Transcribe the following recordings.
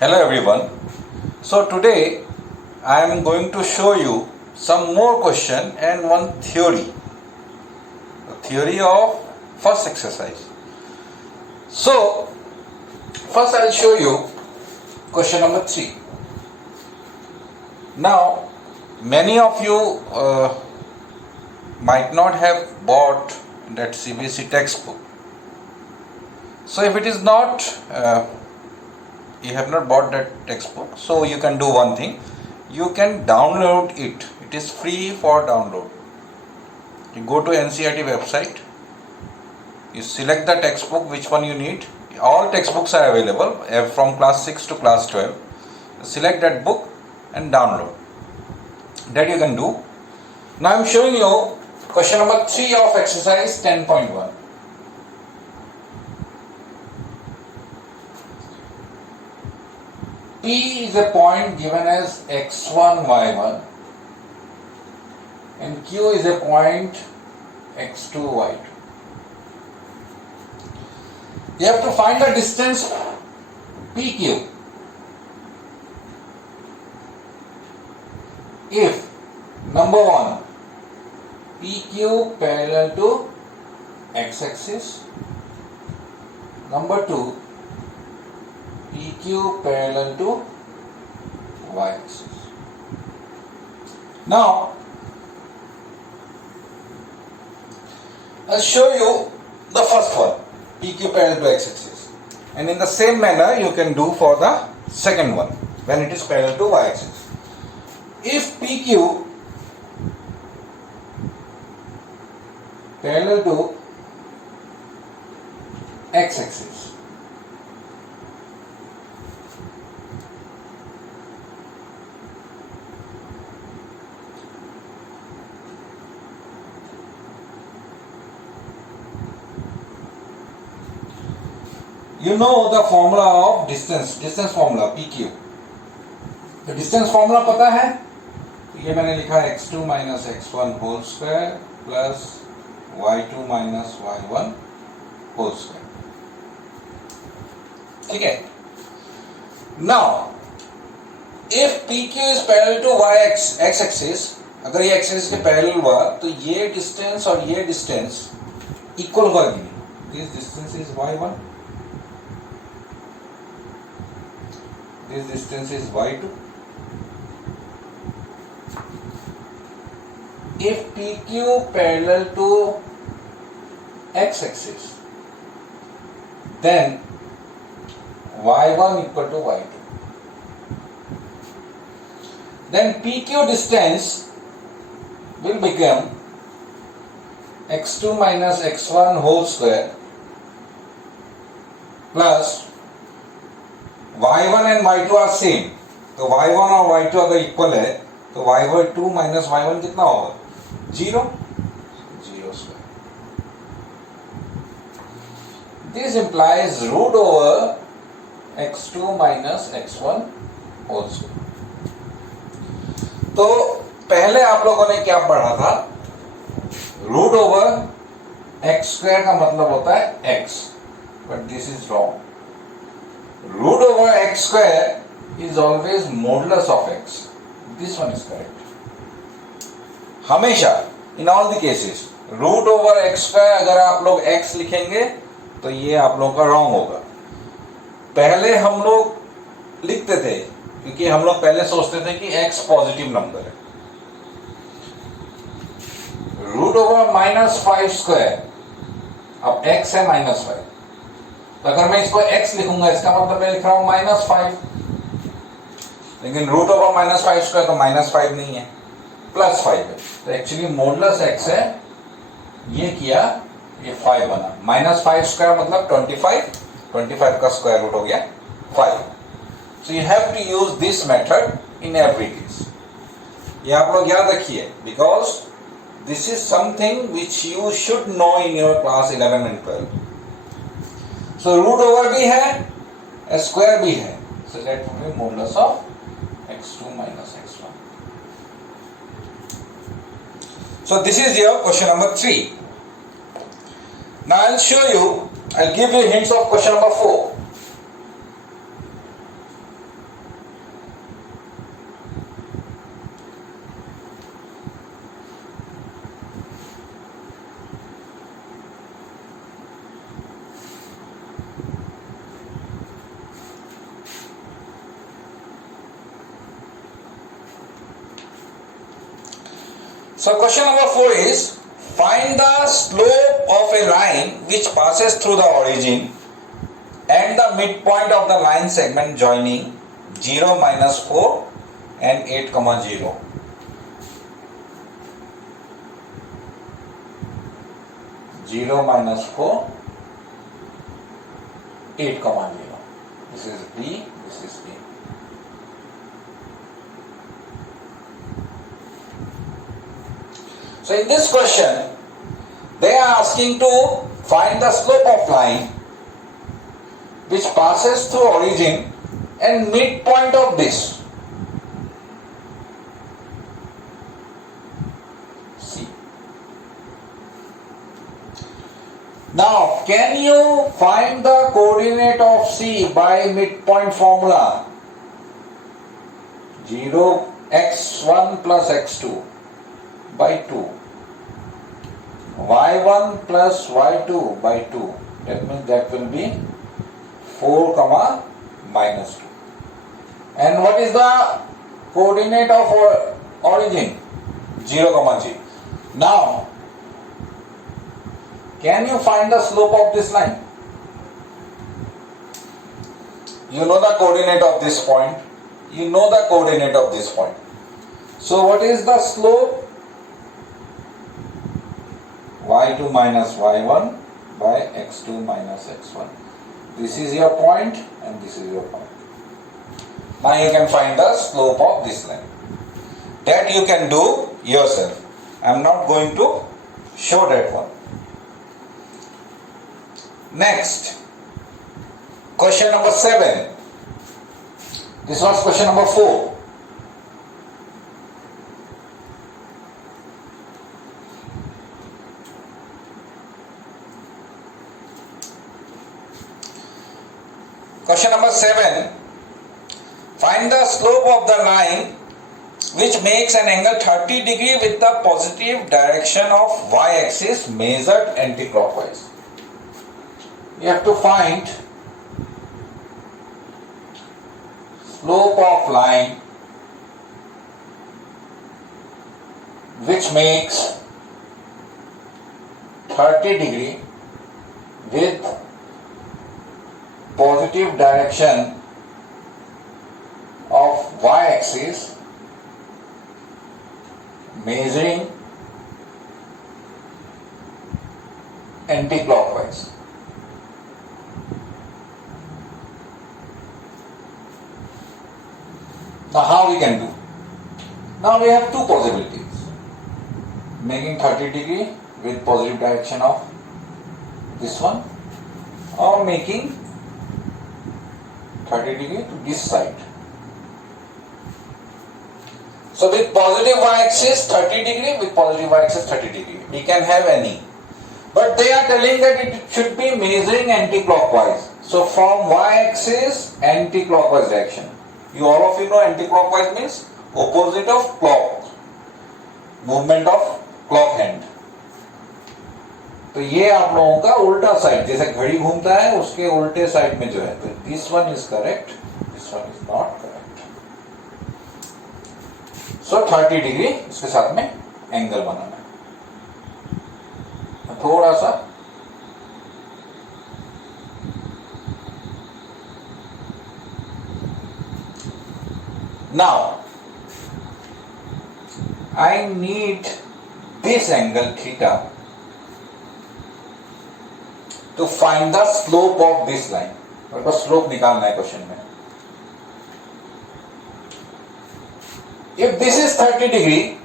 Hello everyone. So today I am going to show you some more question and one theory. The theory of first exercise. So first I'll show you question number 3. Now many of you might not have bought that CBSE textbook. So if it is not you have not bought that textbook, so you can do one thing. You can download it. It is free for download. You go to NCERT website. You select the textbook, which one you need. All textbooks are available from class 6 to class 12. Select that book and download. That you can do. Now I am showing you question number 3 of exercise 10.1. P is a point given as x1, y1 and Q is a point x2, y2. You have to find the distance PQ if number 1 PQ parallel to x-axis, number 2 PQ parallel to y-axis. Now, I'll show you the first one, PQ parallel to x-axis. And in the same manner, you can do for the second one, when it is parallel to y-axis. If PQ parallel to x-axis, you know the formula of distance formula PQ. तो distance formula पता है? ये मैंने लिखा है x2 minus x1 whole square plus y2 minus y1 whole square. ठीक है? Now, if PQ is parallel to x-axis, अगर ये x-axis के parallel हुआ, तो ये distance और ये distance equal होगा कि नहीं? This distance is y1. This distance is y2. If PQ parallel to x-axis, then y1 equal to y2. Then PQ distance will become x2 minus x1 whole square plus y1 and y2 are same. तो y1 और y2 अगर इक्वल है तो y2 minus y1 कितना होगा? 0 square. This implies root over x2 minus x1 whole square. तो पहले आप लोगों ने क्या पढ़ा था? रूट ओवर एक्स स्क्वायर का मतलब होता है x, but this is wrong. Root over x square is always modulus of x. This one is correct. हमेशा in all the cases root over x square अगर आप लोग x लिखेंगे तो ये आप लोगों का wrong होगा. पहले हम लोग लिखते थे क्योंकि हम लोग पहले सोचते थे कि x पॉजिटिव नंबर है. रूट ओवर -5 स्क्वायर, अब x है -5, तो अगर मैं इसको x लिखूंगा इसका मतलब मैं लिख रहा हूं -5, लेकिन रूट ओवर -5 स्क्वायर तो -5 नहीं है, +5 है. तो एक्चुअली मॉडुलस x है, ये किया, ये 5 बना. -5 स्क्वायर मतलब 25 का स्क्वायर रूट हो गया 5. So you have to use this method in every case. ये आप लोग याद रखिए, because this is something which you should know in your class 11 and 12. So root over भी है, square भी है. So that will be modulus of x2 minus x1. So this is your question number 3. Now I'll give you hints of question number 4. So question number 4 is find the slope of a line which passes through the origin and the midpoint of the line segment joining 0, -4 and 8, 0. Zero minus 4, 8, 0. This is B, this is B. So in this question, they are asking to find the slope of line which passes through origin and midpoint of this. C. Now, can you find the coordinate of C by midpoint formula? 0 x1 plus x2 by 2. y1 plus y2 by 2. That means that will be 4, -2. And what is the coordinate of origin? 0, 0. Now, can you find the slope of this line? You know the coordinate of this point. You know the coordinate of this point. So what is the slope? y2 minus y1 by x2 minus x1. This is your point and this is your point. Now you can find the slope of this line. That you can do yourself. I am not going to show that one. Next, question number 7. This was question number 4. Question number 7. Find the slope of the line which makes an angle 30 degree with the positive direction of y-axis measured anti-clockwise. You have to find slope of line which makes 30 degree with positive direction of y-axis measuring anti-clockwise. Now how we can do? Now we have two possibilities. Making 30 degree with positive direction of this one, or making 30 degree to this side. So with positive y-axis 30 degree, with positive y-axis 30 degree. We can have any. But they are telling that it should be measuring anti-clockwise. So from y-axis anti-clockwise direction. You all of you know anti-clockwise means opposite of clock, movement of clock hand. तो ये आप लोगों का उल्टा साइड, जैसे घड़ी घूमता है उसके उल्टे साइड में जो है, तो this one is correct, this one is not correct. सो 30 डिग्री इसके साथ में एंगल बनाना है. थोड़ा सा now I need this angle theta to find the slope of this line. मेरे को स्लोप निकालना है क्वेश्चन में. If this is 30 degree,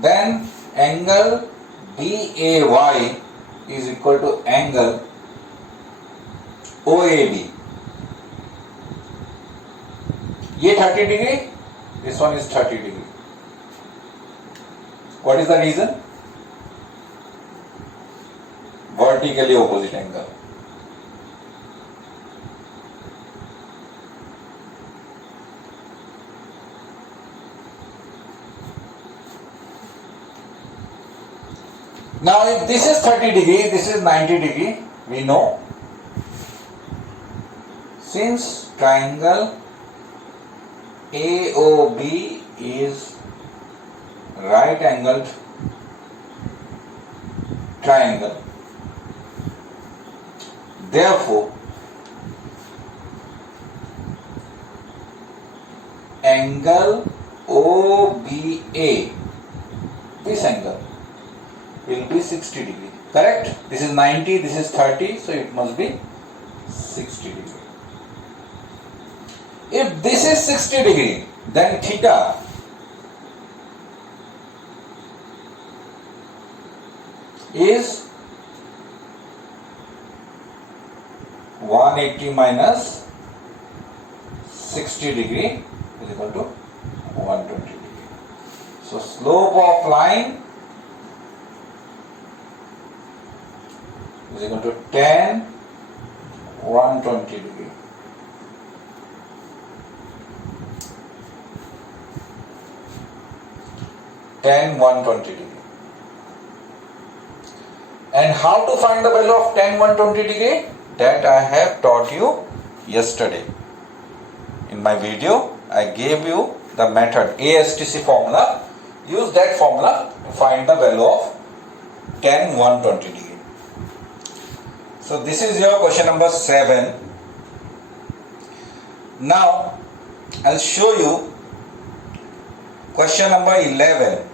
then angle DAY is equal to angle OAB. ये 30 degree, this one is 30 degree. What is the reason? Vertically opposite angle. Now if this is 30 degree, this is 90 degree, we know. Since triangle AOB is right angled triangle, therefore angle OBA, this angle will be 60 degree. Correct? This is 90, this is 30, so it must be 60 degree. If this is 60 degree, then theta is 180 minus 60 degree is equal to 120 degree. So slope of line is equal to tan 120 degree. Tan 120 degree. And how to find the value of tan 120 degree? That I have taught you yesterday. In my video, I gave you the method ASTC formula. Use that formula to find the value of tan 120 degree. So this is your question number 7. Now I'll show you question number 11.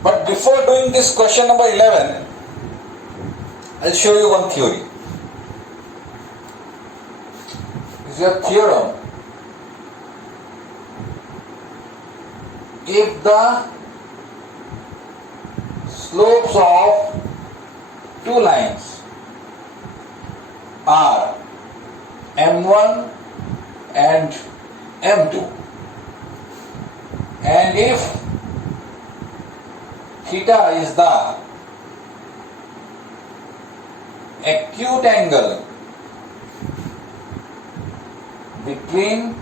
But before doing this question number 11, I'll show you one theory. This is a theorem. If the slopes of two lines are M1 and M2, and if theta is the acute angle between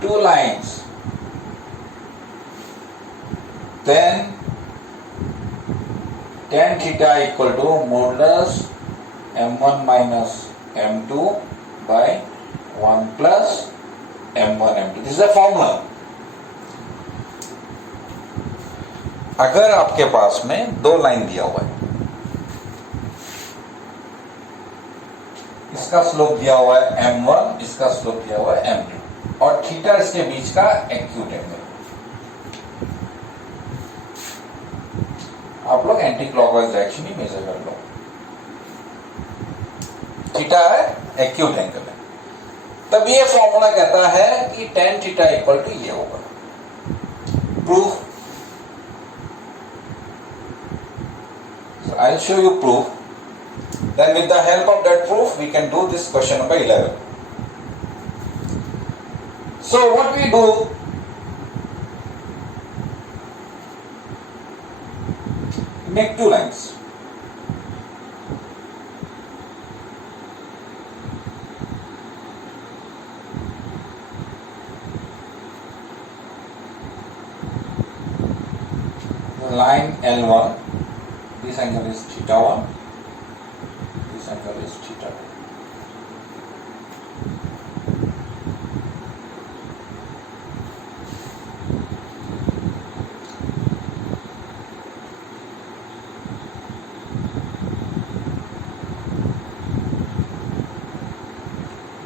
two lines, then tan theta equal to modulus M1 minus M2 by 1 plus M1 M2. This is a formula. अगर आपके पास में दो लाइन दिया हुआ है, इसका स्लोप दिया हुआ है M1, इसका स्लोप दिया हुआ है M2, और थीटा इसके बीच का एक्यूट एंगल, आप लोग एंटी क्लॉकवाइज डायरेक्शन ही मेजर कर लो. थीटा है, एक्यूट एंगल है, तब ये फॉर्मूला कहता है कि tan थीटा इक्वल टू ये होगा. Proof. So I'll show you proof. Then with the help of that proof, we can do this question number 11. So what we do, make two lines. The line L1, this angle is theta 1, this angle is theta 2.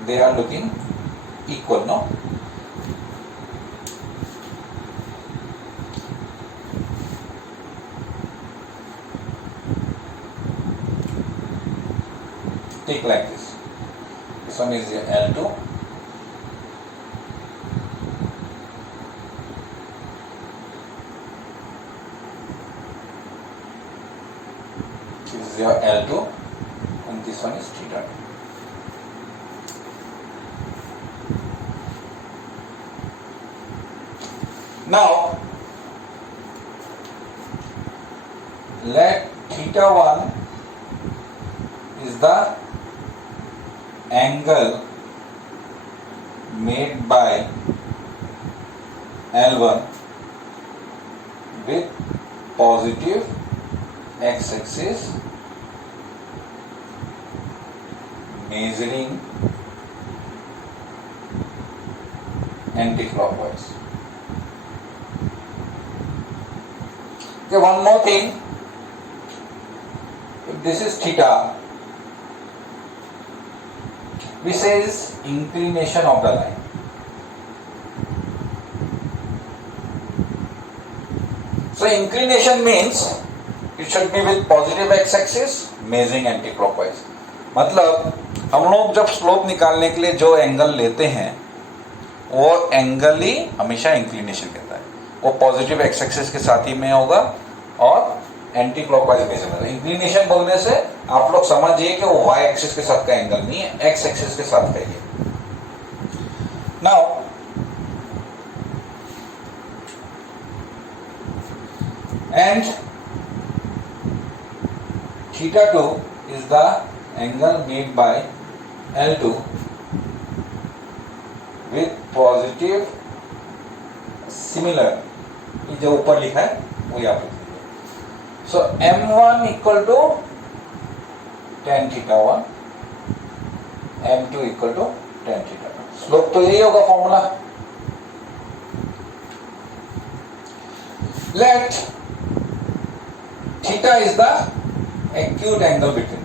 They are looking equal, no? Take like this. This one is your L2. This is your L2, and this one is theta 2. Now, let θ1 is the angle made by L1 with positive x-axis measuring anti-clockwise. Okay, one more thing. If this is theta, we say is inclination of the line. So inclination means it should be with positive x-axis measuring anti-clockwise. मतलब हम लोग जब स्लोप निकालने के लिए जो एंगल लेते हैं वो एंगल ही हमेशा इंक्लिनेशन कहता है. वो पॉजिटिव एक्स एक्सिस के साथ ही में होगा और एंटी क्लॉकवाइज मेजर. इंक्लिनेशन बोलने से आप लोग समझिए कि वो वाई एक्सिस के साथ का एंगल नहीं है, एक्स एक्सिस के साथ का ही है. Now and θ2 is the angle made by L2 with positive similar. ये जो ऊपर लिखा है वो यहाँ पे. So M1 equal to tan θ1, M2 equal to tan θ2. स्लोप तो यही होगा formula. Let theta is the acute angle between them.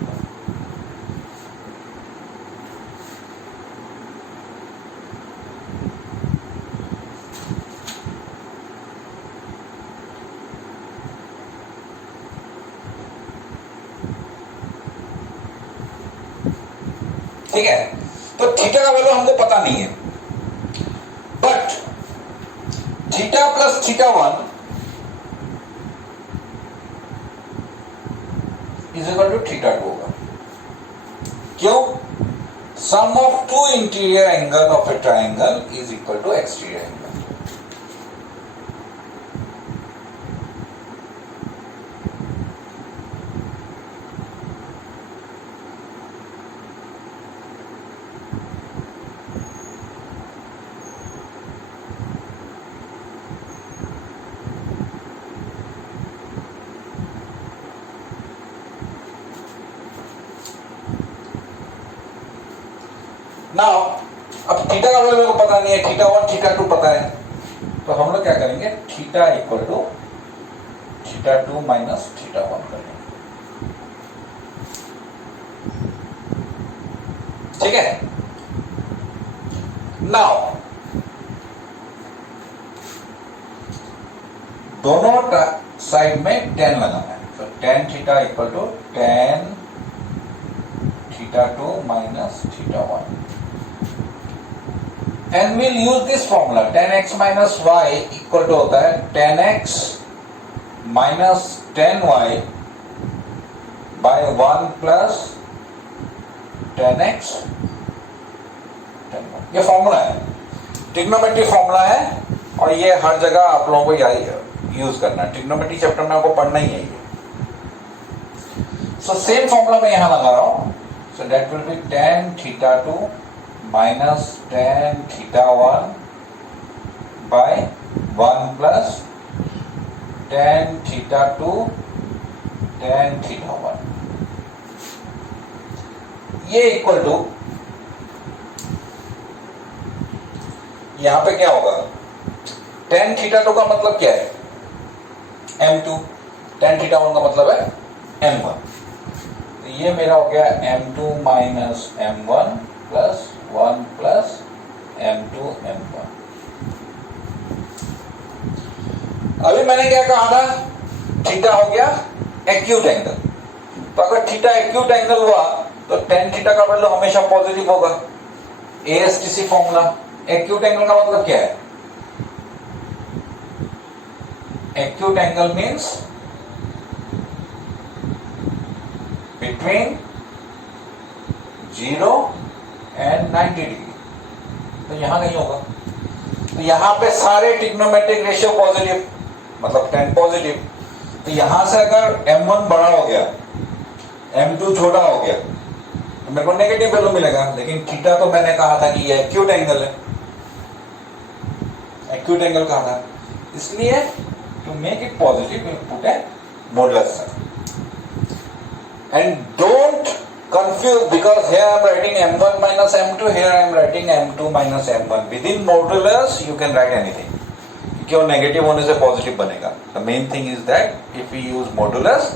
ठीक है, तो थीटा का वैल्यू हमको पता नहीं है, but theta plus θ1 is equal to θ2 होगा. क्यों? Sum of two interior angle of a triangle is equal to exterior angle. Now अब थीटा का वैल्यू को पता नहीं है, θ1 θ2 पता है, तो हम लोग क्या करेंगे, थीटा इक्वल टू θ2 माइनस θ1 करेंगे. ठीक है. नाउ दोनों साइड में tan लगाना है. तो tan theta equal to tan θ2 minus θ1. And we'll use this formula. tan x minus y equal to होता है tan x minus tan y by 1 plus tan x tan y. ये फॉर्मूला है, ट्रिग्नोमेट्री फॉर्मूला है, और ये हर जगह आप लोगों को यूज करना है. ट्रिग्नोमेट्री चैप्टर में आपको पढ़ना ही है ये. सो सेम फॉर्मूला मैं यहां लगा रहा हूं. So that will be tan θ2 minus tan θ1 by 1 plus tan θ2 tan θ1. ये इक्वल टू यहां पे क्या होगा, tan θ2 का मतलब क्या है, m2, tan θ1 का मतलब है m1. तो ये मेरा हो गया m2 minus m1 plus 1 plus m2 m1. अभी मैंने क्या कहा था, थीटा हो गया एक्यूट एंगल. तो अगर थीटा एक्यूट एंगल हुआ तो tan थीटा का वैल्यू हमेशा पॉजिटिव होगा. ASTC formula. एक्यूट एंगल का मतलब क्या है, एक्यूट एंगल मींस बिटवीन 0 and 90 डिग्री. तो यहां कहीं होगा. तो यहां पे सारे ट्रिग्नोमेट्रिक रेशियो पॉजिटिव, मतलब tan पॉजिटिव. तो यहां से अगर m1 बड़ा हो गया, m2 छोटा हो गया, तो मेरे को नेगेटिव वैल्यू मिलेगा। लेकिन थीटा तो मैंने कहा था कि ये एक्यूट एंगल है, एक्यूट एंगल कहा था, इसलिए to make it positive you put a modulus and don't confused because here I am writing m1 minus m2, here I am writing m2 minus m1. Within modulus you can write anything. क्यों नेगेटिव होने से पॉजिटिव बनेगा? The main thing is that if we use modulus,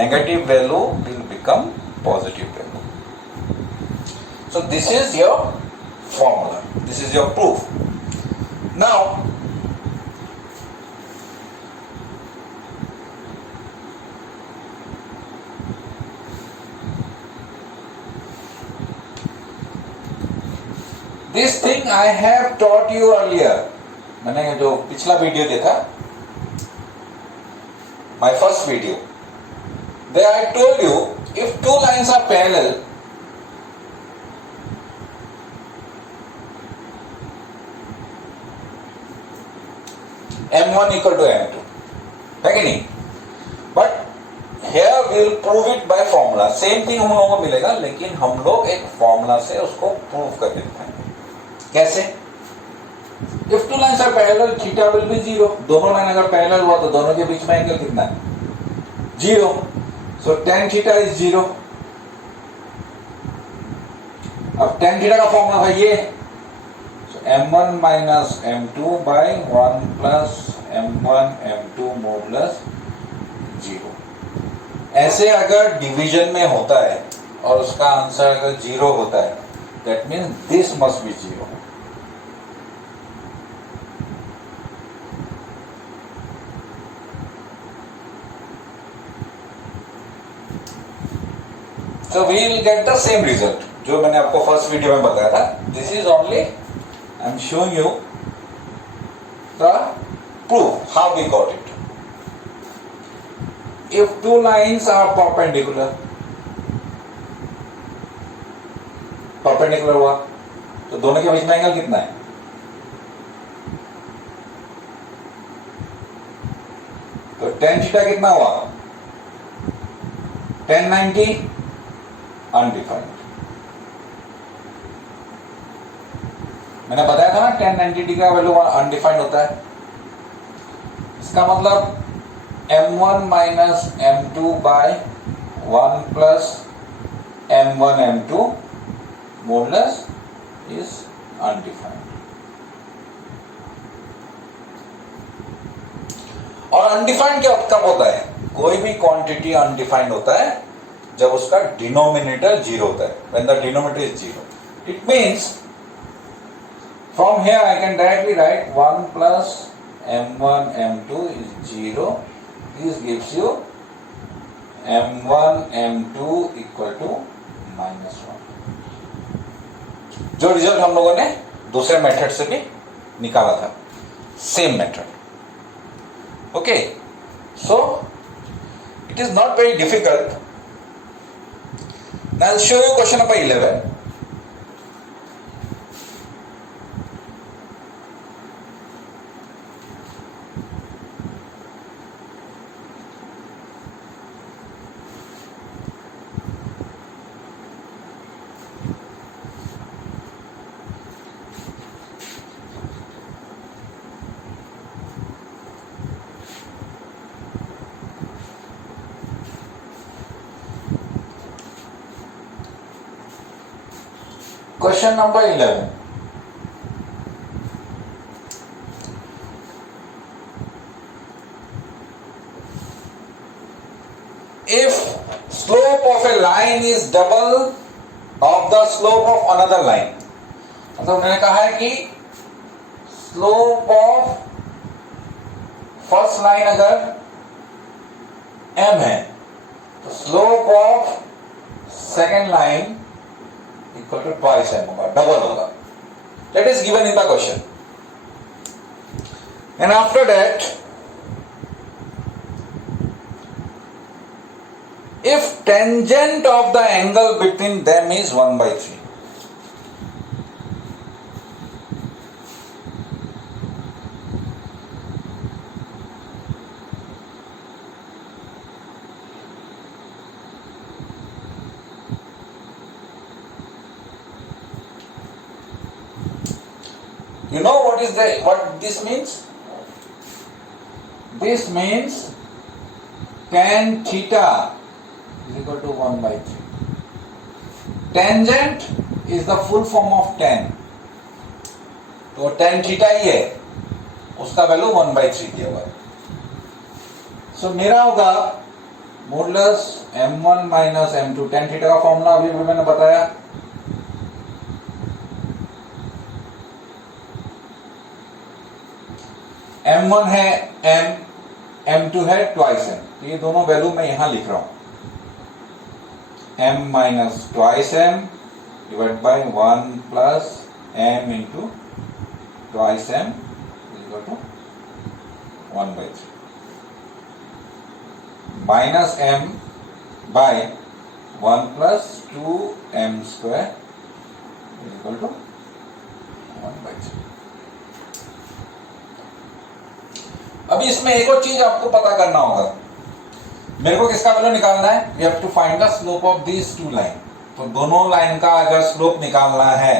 negative value will become positive value. So this is your formula. This is your proof. Now this thing I have taught you earlier. मैंने जो पिछला वीडियो देखा, my first video, there I told you if two lines are parallel, m1 equal to m2, है कि नहीं? But here we will prove it by formula. Same thing हम लोगों को मिलेगा, लेकिन हम लोग एक फॉर्मूला से उसको प्रूव कर देते हैं। कैसे? If two lines are parallel, theta will be 0. दोनों लाइन अगर पैरेलल हुआ तो दोनों के बीच में एंगल कितना है? 0. So tan theta is 0. अब tan theta का फॉर्मूला है ये, so m1 minus m2 by 1 plus m1 m2 modulus 0. ऐसे अगर डिवीजन में होता है और उसका आंसर अगर 0 होता है, that means this must be 0. So we will get the same result जो मैंने आपको फर्स्ट वीडियो में बताया था. This is only I am showing you the proof how we got it. If two lines are perpendicular हुआ तो दोनों के बीच में एंगल कितना है? तो tan थीटा कितना हुआ? tan 90 अनडिफाइंड. मैंने बताया था ना tan 90 का वैल्यू अनडिफाइंड होता है. इसका मतलब m1 minus m2 by 1 plus m1 m2 modulus is undefined. और अनडिफाइंड कब होता है? कोई भी क्वांटिटी अनडिफाइंड होता है जब उसका डिनोमिनेटर 0 होता है. When the denominator is 0, it means from here I can directly write 1 plus m1 m2 is 0. This gives you m1 m2 equal to minus 1. जो रिजल्ट हम लोगों ने दूसरे मेथड से भी निकाला था, same method. Okay, so it is not very difficult. Now I'll show you question number 11. Question number 11. If slope of a line is double of the slope of another line, मतलब उन्होंने कहा है कि स्लोप ऑफ फर्स्ट लाइन अगर m है तो slope of second line equal to twice m होगा, double होगा. That is given in the question. And after that, if tangent of the angle between them is 1/3, You know what this means? This means tan theta is equal to 1 by 3. Tangent is the full form of tan. तो tan theta ही है, उसका वैल्यू 1 by 3 दिया हुआ है. सो मेरा होगा modulus m1 minus m2. tan theta का फॉर्मूला अभी भी मैंने बताया. m1 है m, m2 है ट्वाइस m. ये दोनों वैल्यू मैं यहां लिख रहा हूं. m minus twice m divide by 1 plus m into twice m equal to 1 by 3. Minus m by 1 plus 2m square equal to 1 by 3. अभी इसमें एक और चीज आपको पता करना होगा. मेरे को किसका वैल्यू निकालना है? We have to find the slope of these two line. तो दोनों लाइन का अगर स्लोप निकालना है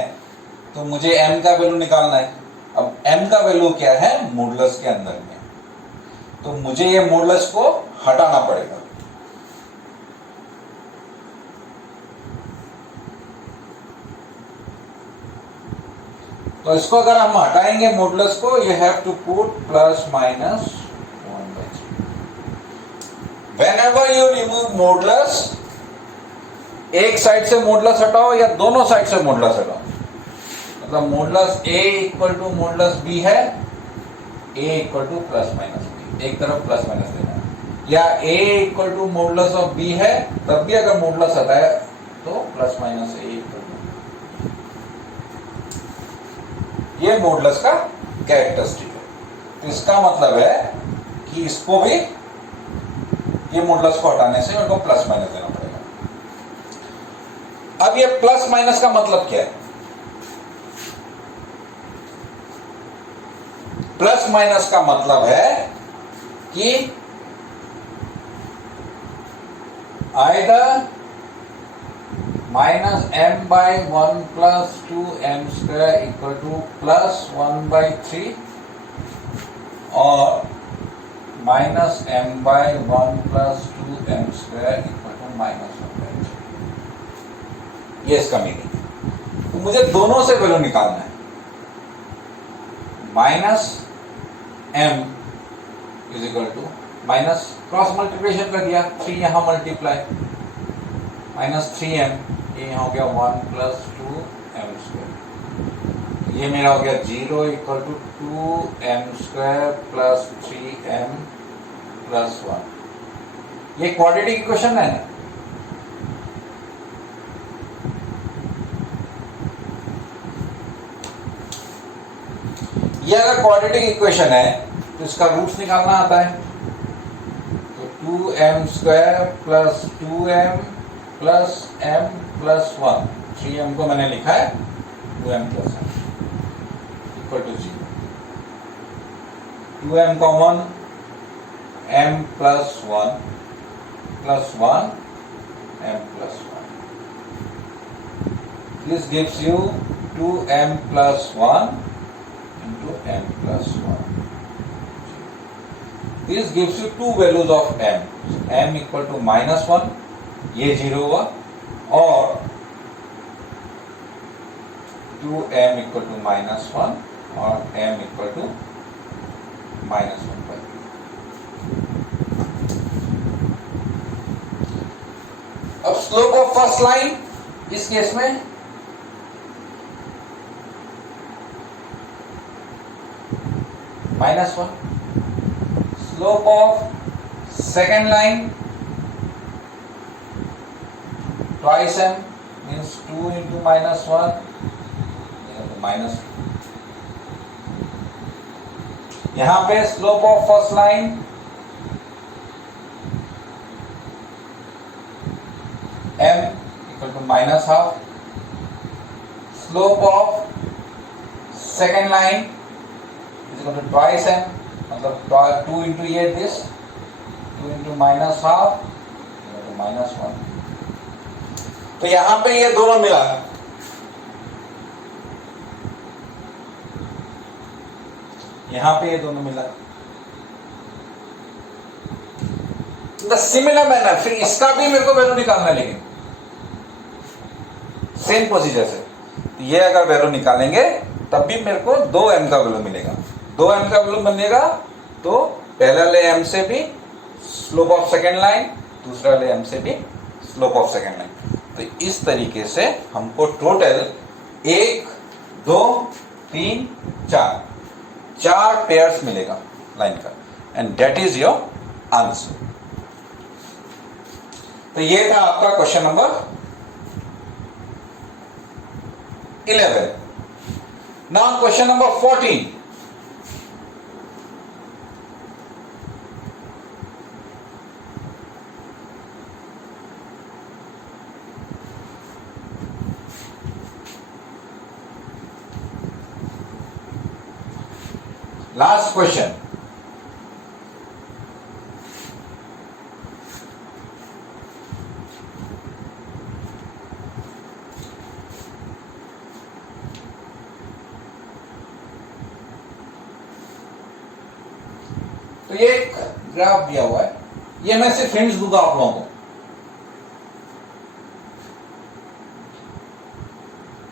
तो मुझे m का वैल्यू निकालना है. अब m का वैल्यू क्या है? मॉडुलस के अंदर में. तो मुझे ये मॉडुलस को हटाना पड़ेगा. तो इसको अगर हम हटाएंगे मॉडुलस को, you have to put plus minus 1 by 3. Whenever you remove modulus, एक साइड से मॉडुलस हटाओ या दोनों साइड से मॉडुलस हटाओ. मतलब modulus a equal to modulus b है, a equal to plus minus b. एक तरफ प्लस माइनस देना है. या a equal to modulus of b है, तब भी अगर मॉडुलस हटाए तो plus minus a equal to. ये मॉडुलस का कैरेक्टरिस्टिक है. तो इसका मतलब है कि इसको भी, ये मॉडुलस को हटाने से मेरे को प्लस माइनस देना पड़ेगा. अब ये प्लस माइनस का मतलब क्या है? प्लस माइनस का मतलब है कि either minus m by 1 plus 2m square equal to plus 1 by 3 और minus m by 1 plus 2m square equal to minus 1 by 3. ये इसका मीनिंग है. तो मुझे दोनों से वैल्यू निकालना है. Minus m is equal to minus cross multiplication कर दिया, 3 यहां मल्टीप्लाई, माइनस 3m, ये यहां हो गया 1 प्लस 2m स्क्वायर. ये मेरा हो गया 0 equal to 2m square plus 3m plus 1. ये क्वाड्रेटिक इक्वेशन है ना. ये अगर क्वाड्रेटिक इक्वेशन है तो इसका रूट्स निकालना आता है. तो 2m square plus 2m plus m plus 1, 3m को मैंने लिखा है 2m plus m equal to 0. 2m common, m plus 1 plus 1 m plus 1. This gives you 2m plus 1 into m plus 1. This gives you two values of m. m equal to minus 1, ये 0 हुआ, और 2m equal to minus 1 और m equal to minus 1 by 2. अब slope of first line इस केस में minus 1. Slope of second line twice m means 2 into minus 1 minus 2. यहां पे slope of first line m equal to minus half. Slope of second line is equal to twice m, मतलब 2 into ये this, 2 into minus half equal to minus 1. तो यहां पे ये दोनों मिला यहां पे ये दोनों मिला। द सिमिलर मैनर, फिर इसका भी मेरे को वैल्यू निकालना है, लेकिन सेम प्रोसीजर से ये अगर वैल्यू निकालेंगे तब भी मेरे को 2m का वैल्यू मिलेगा। 2m का वैल्यू मिलेगा तो पहला ले m से भी स्लोप ऑफ सेकेंड लाइन, दूसरा ले m से भी स्लोप ऑफ सेकेंड लाइन। तो इस तरीके से हमको टोटल 1 2 3 4 पेयर्स मिलेगा लाइन का, and that is your answer. तो ये था आपका question number 11। Now question number 14। Last question. तो ये एक ग्राफ दिया हुआ है, ये मैं सिर्फ हिंट्स दूंगा आप लोगों को।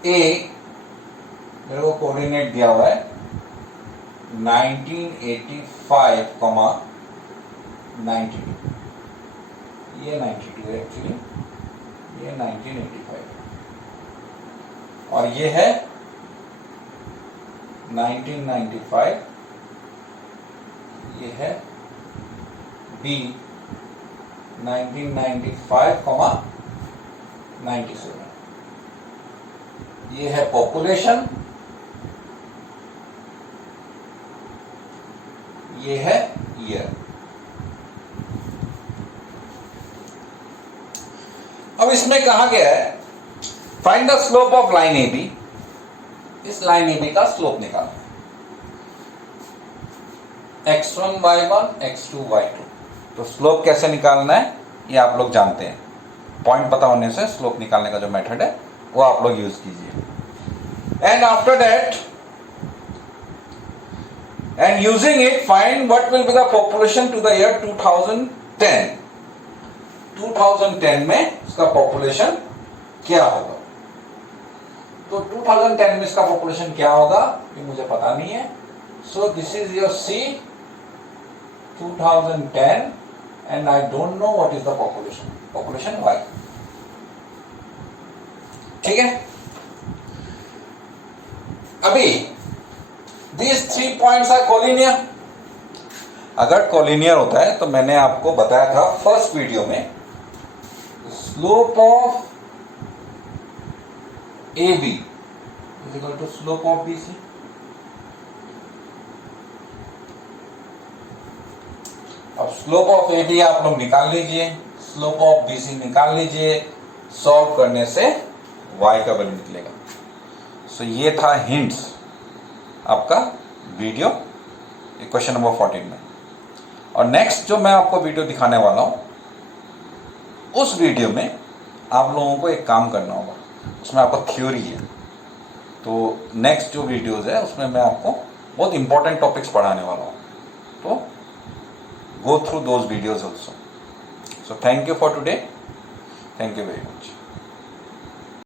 ए मेरे को कोऑर्डिनेट दिया हुआ है 1985, 92, ये 92 है एक्चुअली, ये 1985 और ये है 1995, ये है बी 1995, 97, ये है पॉपुलेशन, ये है ईयर। अब इसमें कहा गया है find the slope of line A B. इस लाइन ए बी का स्लोप निकालना है, x1 y1 x2 y2। तो स्लोप कैसे निकालना है ये आप लोग जानते हैं, पॉइंट पता होने से स्लोप निकालने का जो मेथड है वो आप लोग यूज कीजिए। And after that and using it find what will be the population to the year 2010। 2010 में इसका पॉपुलेशन क्या होगा। तो 2010 में इसका पॉपुलेशन क्या होगा ये मुझे पता नहीं है। So this is your C 2010 and I don't know what is the population y। ठीक है, अभी These 3 points are collinear। अगर collinear होता है तो मैंने आपको बताया था फर्स्ट वीडियो में, slope of AB is equal to slope of BC। अब स्लोप ऑफ AB आप लोग निकाल लीजिए, स्लोप ऑफ BC निकाल लीजिए, सॉल्व करने से y का वैल्यू निकलेगा। सो ये था हिंट्स आपका वीडियो क्वेश्चन नंबर 14 में। और नेक्स्ट जो मैं आपको वीडियो दिखाने वाला हूं उस वीडियो में आप लोगों को एक काम करना होगा, उसमें आपका थ्योरी है। तो नेक्स्ट जो वीडियोस है उसमें मैं आपको बहुत इंपॉर्टेंट टॉपिक्स पढ़ाने वाला हूं, तो go through those videos also. So thank you for today, thank you very much.